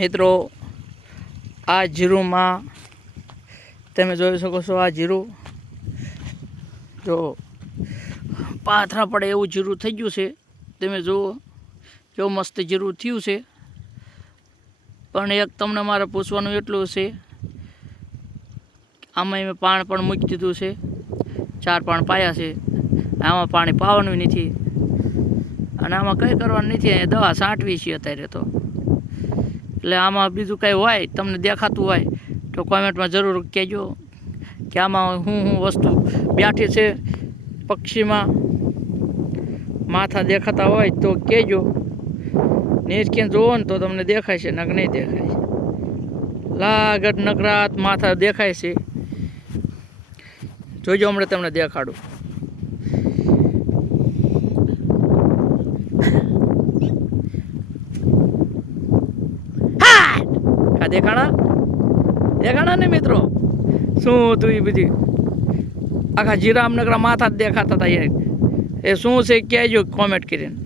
મિત્રો, આ જીરુંમાં તમે જોઈ શકો છો આ જીરું. જો પાથરા પડે એવું જીરું થઈ ગયું છે. તમે જુઓ કેવું મસ્ત જીરું થયું છે. પણ એક તમને મારે પૂછવાનું એટલું છે, આમાં મેં પાણ પણ મૂકી દીધું છે. ચાર પાણ પાયા છે. આમાં પાણી પાવાનું નથી. અને આમાં કંઈ કરવાનું નથી દવા છાંટવી છે અત્યારે તો. એટલે આમાં બીજું કંઈ હોય, તમને દેખાતું હોય, તો કોમેન્ટમાં જરૂર કહેજો કે આમાં હું હું વસ્તુ બેઠી છે, પક્ષીમાં માથા દેખાતા હોય તો કહેજો. નિરકેન જુઓ ને તો તમને દેખાય છે નક નહીં દેખાય. લાગત નકરાત માથા દેખાય છે. જોજો હમણાં તમને દેખાડું. કા દેખાણા? દેખાણા ને મિત્રો? શું હતું એ બધી? આખા જીરામ નકરા માથા જ દેખાતા હતા એ શું છે કહેજો કોમેન્ટ કરીને.